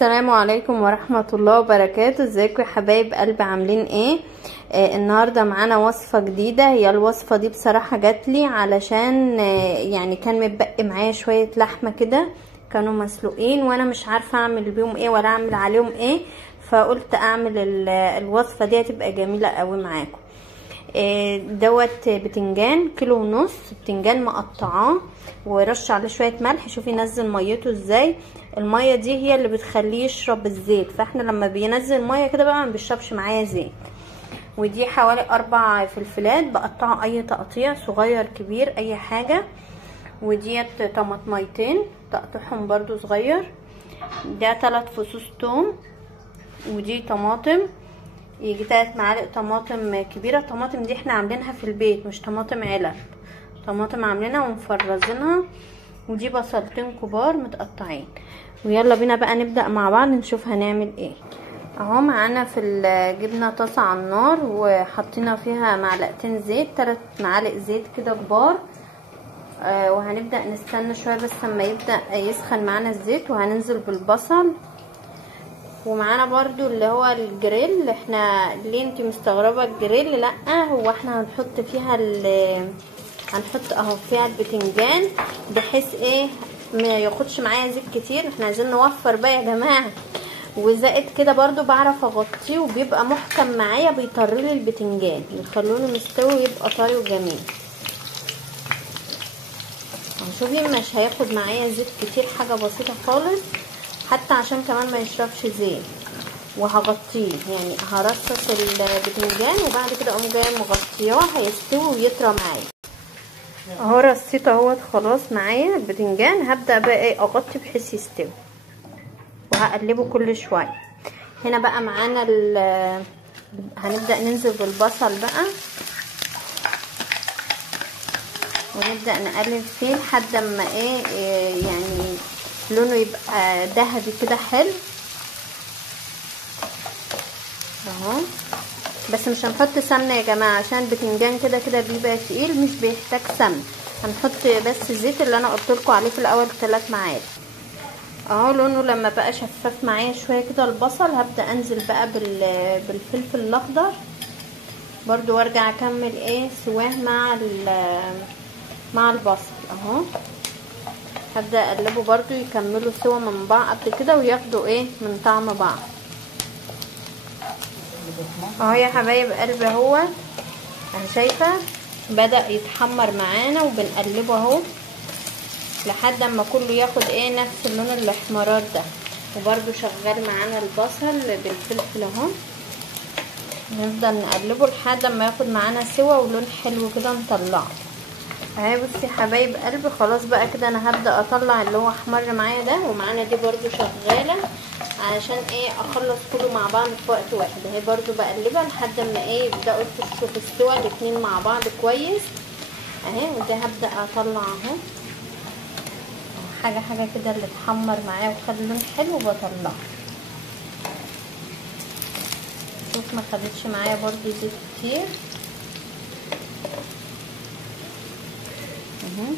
السلام عليكم ورحمة الله وبركاته. ازيكم يا حبايب قلبي، عاملين ايه؟ النهاردة معانا وصفة جديدة. هي الوصفة دي بصراحة جاتلي علشان يعني كان متبقي معايا شوية لحمة كده، كانوا مسلوقين وانا مش عارفة اعمل بيهم ايه ولا اعمل عليهم ايه، فقلت اعمل الوصفة دي هتبقى جميلة قوي معاكم. دوت بتنجان كيلو ونص، بتنجان مقطعاه ورش عليه شويه ملح. شوفي نزل ميته ازاي، الميه دي هي اللي بتخليه يشرب الزيت، فاحنا لما بينزل ميه كده بقى ما بيشربش معايا زيت. ودي حوالي 4 فلفلات بقطعه اي تقطيع، صغير كبير اي حاجه. وديت طماطميتين تقطعهم برضو صغير. ده 3 فصوص توم. ودي طماطم، يجي 3 معالق طماطم كبيره. الطماطم دي احنا عاملينها في البيت، مش طماطم علب، طماطم عاملينها ومفرزينها. ودي بصلتين كبار متقطعين. ويلا بينا بقى نبدا مع بعض نشوف هنعمل ايه. اهو معانا في جبنا طاسه على النار وحطينا فيها معلقتين زيت، 3 معالق زيت كده كبار. وهنبدا نستنى شويه بس اما يبدا يسخن معانا الزيت، وهننزل بالبصل. ومعانا برضو اللي هو الجريل. احنا ليه انتي مستغربه الجريل؟ لا، هو احنا هنحط فيها هنحط اهو فيها البتنجان بحيث ايه ما ياخدش معايا زيت كتير. احنا عايزين نوفر بقى يا جماعه. وزائد كده برضو بعرف اغطيه وبيبقى محكم معايا، بيطرلي البتنجان يخلونه مستوي ويبقى طري وجميل. شوفي مش هياخد معايا زيت كتير، حاجه بسيطه خالص، حتى عشان كمان ما يشربش زيت. وهغطيه يعني هرصص البتنجان وبعد كده اقوم جايه مغطياه هيستوي ويطرى معايا. اهو رصيته اهوت خلاص معايا البتنجان. هبدا بقى ايه اغطي بحيث يستوي، وهقلبه كل شويه. هنا بقى معانا هنبدا ننزل بالبصل بقى، ونبدا نقلب فيه لحد اما ايه يعني لونه يبقى ذهبي كده حلو اهو. بس مش هنحط سمنه يا جماعه عشان البتنجان كده كده بيبقى تقيل، مش بيحتاج سمنه. هنحط بس الزيت اللي انا قلت لكم عليه في الاول 3 معالق اهو. لونه لما بقى شفاف معايا شويه كده البصل، هبدا انزل بقى بالفلفل الاخضر برضو، وارجع اكمل ايه سواه مع البصل اهو. هبدا اقلبه برضو يكملوا سوا من بعض كده وياخدوا ايه من طعم بعض اهو يا حبايب قلبي. اهو انا شايفه بدا يتحمر معانا وبنقلبه اهو لحد اما كله ياخد ايه نفس اللون الاحمرار ده. وبرده شغال معانا البصل بالفلفل اهو. نفضل نقلبه لحد اما ياخد معانا سوا ولون حلو كده نطلعه اهي. بصي يا حبايب قلبي خلاص بقى كده انا هبدا اطلع اللي هو احمر معايا ده. ومعانا دي برده شغاله علشان ايه اخلص كله مع بعض في وقت واحد اهي. برده بقلبها لحد اما ايه يبداوا يخشوا في السوا الاتنين مع بعض كويس اهي. وده هبدا اطلع اهو حاجه حاجه كده اللي اتحمر معايا وخد لون حلو بطلعه. شوف ما خدتش معايا برده زيت كتير اهو.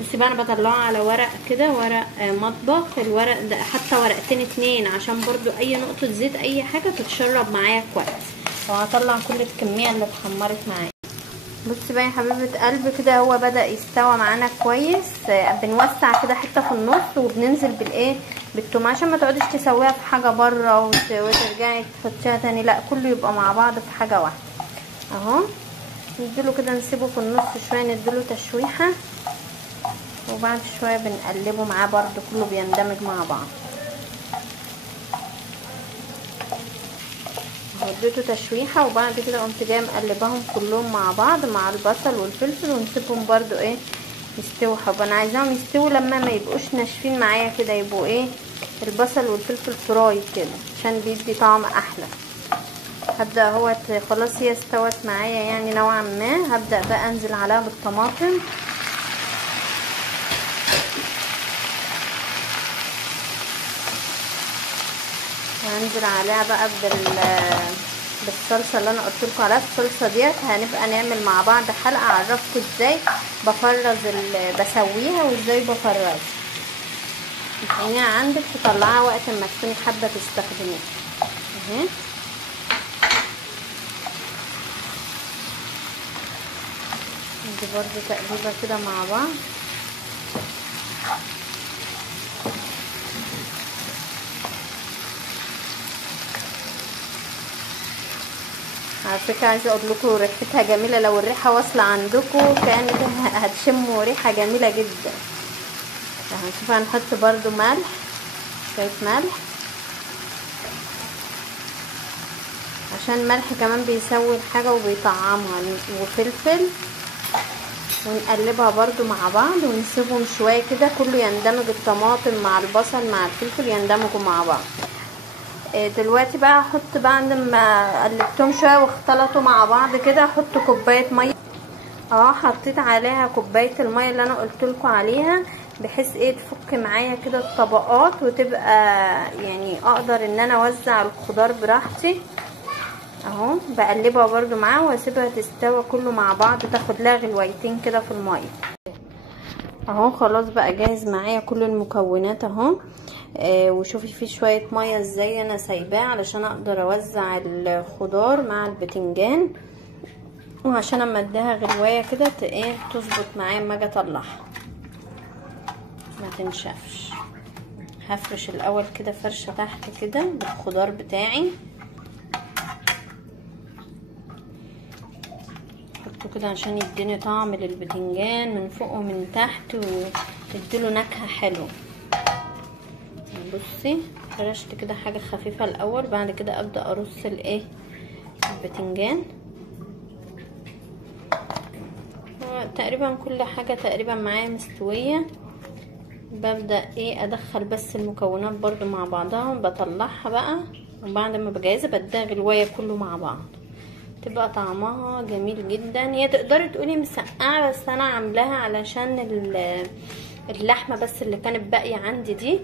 بصي بقى انا بطلعه على ورق كده، ورق مطبخ. الورق ده حتى ورقتين 2 عشان برضو اي نقطه زيت اي حاجه تتشرب معايا كويس. وهطلع كل الكميه اللي اتحمرت معايا. بصي بقى يا حبيبه قلبي كده هو بدا يستوى معانا كويس. بنوسع كده حته في النص وبننزل بالايه بالتوم عشان ما تقعديش تسويها في حاجه بره وترجعي تحطيها تاني، لا كله يبقى مع بعض في حاجه واحده اهو. نديله كده نسيبه في النص شويه نديله تشويحه، وبعد شويه بنقلبه معاه برضو كله بيندمج مع بعض. اديته تشويحه وبعد كده قمت جايه مقلباهم كلهم مع بعض مع البصل والفلفل، ونسيبهم برضو ايه يستووا. حب انا عايزاهم يستووا لما ما يبقوش ناشفين معايا كده، يبقوا ايه البصل والفلفل فراي كده عشان بيدي طعم احلى. هبدا اهوت خلاص هي استوت معايا يعني نوعا ما. هبدا بقى انزل عليها بالطماطم هنزل عليها بقى بالصلصه اللي انا قلت لكم عليها. الصلصه ديت هنبقى نعمل مع بعض حلقه اعرفكم ازاي بفرز بسويها وازاي بفرز تخليها عندك تطلعها وقت ما تكوني حابه تستخدميها اهي. دي برضو تقليبه كده مع بعض. على فكره عايزه اقول لكم ريحتها جميله، لو الريحه واصله عندكم كانت هتشموا ريحه جميله جدا. هنشوف هنحط برضو ملح، شويه ملح عشان الملح كمان بيسوي الحاجه وبيطعمها، وفلفل، ونقلبها برضو مع بعض ونسيبهم شويه كده كله يندمج، الطماطم مع البصل مع الفلفل يندمجوا مع بعض. دلوقتي بقى احط بعد ما قلبتهم شويه واختلطوا مع بعض كده احط كوبايه ميه حطيت عليها كوبايه الميه اللي انا قلت لكم عليها، بحيث تفك معايا كده الطبقات وتبقى يعني اقدر ان انا اوزع الخضار براحتي اهو. بقلبها برضو معاه واسيبها تستوي كله مع بعض، تاخد لها غلويتين كده في الميه اهو. خلاص بقى جاهز معايا كل المكونات اهو. وشوفي فيه شويه ميه ازاي انا سايباه علشان اقدر اوزع الخضار مع البتنجان، وعشان اما اديها غلوايه كده تظبط معايا اما اجي اطلعها ما تنشفش. هفرش الاول كده فرشه تحت كده بالخضار بتاعي، احطه كده عشان يديني طعم للبتنجان من فوق ومن تحت وتديله نكهه حلوه. بصي فرشت كده حاجه خفيفه الاول، بعد كده ابدا ارص البتنجان. تقريبا كل حاجه تقريبا معايا مستويه، ببدا ادخل بس المكونات برضو مع بعضها بطلعها بقى، وبعد ما بجهزها بديها غلوايه كله مع بعض، تبقى طعمها جميل جدا. هي تقدري تقولي مسقعه بس انا عاملاها علشان اللحمه بس اللي كانت باقيه عندي دي،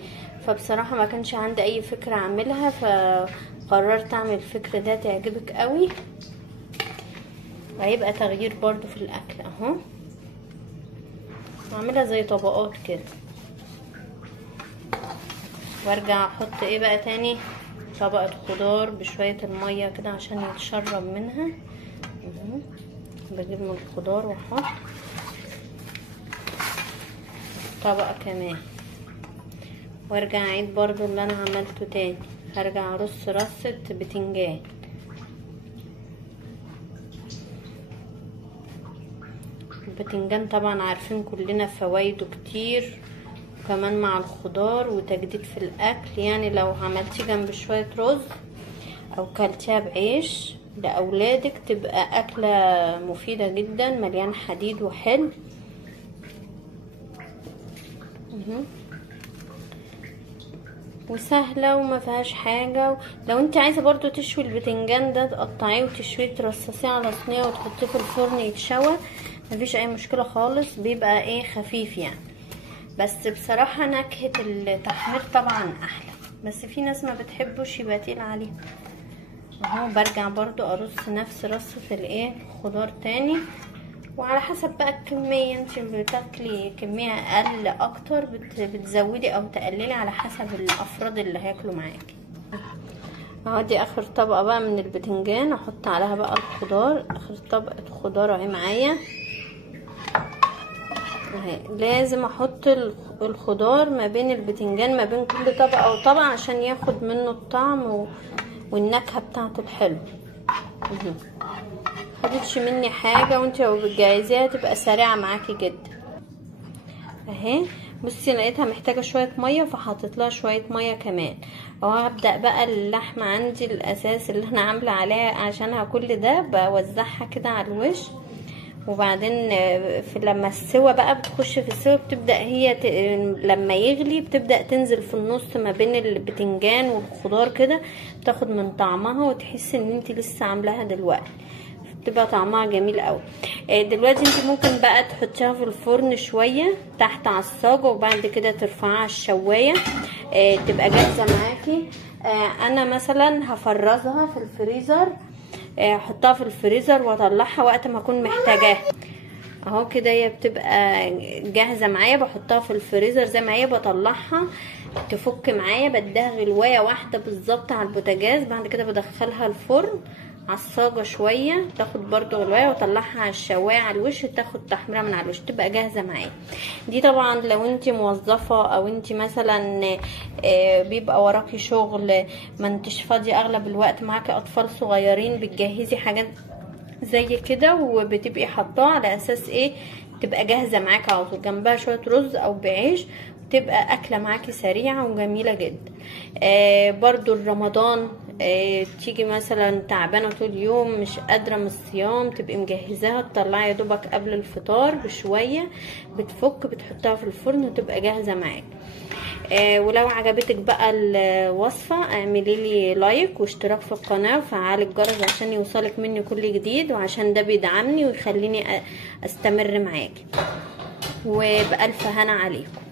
فبصراحه ما كانش عندي اي فكره اعملها، فقررت اعمل الفكره ده تعجبك قوي وهيبقى تغيير برضو في الاكل اهو. اعملها زي طبقات كده وارجع احط بقى تاني طبقه خضار بشويه الميه كده عشان يتشرب منها. بجيب من الخضار واحط طبقه كمان، وارجع اعيد برضو اللي انا عملته تاني. هرجع ارص رصه بتنجان، البتنجان طبعا عارفين كلنا فوائده كتير، وكمان مع الخضار وتجديد في الاكل. يعني لو عملتيه جنب شويه رز او كلتيها بعيش لاولادك تبقى اكله مفيده جدا، مليان حديد وحلو. وسهله وما فيهاش حاجه. لو انت عايزه برضو تشوي البتنجان ده تقطعيه وتشويه ترصصيه على صينيه وتحطيه في الفرن يتشوى، مفيش اي مشكله خالص، بيبقى خفيف يعني. بس بصراحه نكهه التحمير طبعا احلى، بس في ناس ما بتحبوش يبقى تقيل عليهم اهو. برجع برضو ارص نفس رصه الخضار تاني، وعلى حسب بقى الكميه، انت بتاكلي كميه اقل اكتر بتزودي او تقللي على حسب الافراد اللي هياكلوا معاكي اهو. دي اخر طبقه بقى من البتنجان، احط عليها بقى الخضار. اخر طبقه خضار اهي معايا اهي. لازم احط الخضار ما بين البتنجان، ما بين كل طبقه وطبقه عشان ياخد منه الطعم والنكهه بتاعته الحلوه. مخدتش مني حاجه، وانت لو بتجهزيها تبقى سريعه معاكي جدا اهي. بصي لقيتها محتاجه شويه ميه فحطيت لها شويه ميه كمان اهو. هبدا بقى اللحمه عندي الاساس اللي انا عامله عليها عشانها كل ده بوزعها كده على الوش، وبعدين لما السوا بقى بتخش في السوا بتبدا هي لما يغلي بتبدا تنزل في النص ما بين البتنجان والخضار كده، تاخد من طعمها وتحسي ان انت لسه عاملاها دلوقتي، بتبقى طعمها جميل قوي. دلوقتي انت ممكن بقى تحطيها في الفرن شويه تحت على الصاج، وبعد كده ترفعيها على الشوايه تبقى جاهزه معاكي. انا مثلا هفرزها في الفريزر، احطها في الفريزر واطلعها وقت ما اكون محتاجاها اهو كده. هي بتبقى جاهزه معايا، بحطها في الفريزر زي ما هي، بطلعها تفك معايا بديها غلوايه واحده بالظبط على البوتاجاز. بعد كده بدخلها الفرن على الصاجه شويه، تاخد برضو غلوايه واطلعها على الشوايه على الوش، تاخد تحميره من على الوش، تبقى جاهزه معايا. دي طبعا لو انت موظفه او انت مثلا بيبقى وراكي شغل ما انتش فاضيه اغلب الوقت، معاكي اطفال صغيرين، بتجهزي حاجات زي كده وبتبقي حطاها على اساس ايه تبقى جاهزه معاكي على طول، جنبها شويه رز او بعيش، تبقى اكله معاكي سريعه وجميله جدا. برضو رمضان تيجي مثلا تعبانه طول اليوم مش قادره من الصيام، تبقي مجهزاها تطلعي يا دوبك قبل الفطار بشويه، بتفك بتحطها في الفرن وتبقى جاهزه معاكي. ولو عجبتك بقى الوصفه اعملي لي لايك واشتراك في القناه وفعلي الجرس عشان يوصلك مني كل جديد، وعشان ده بيدعمني ويخليني استمر معاكي. وبألف هنا عليكم.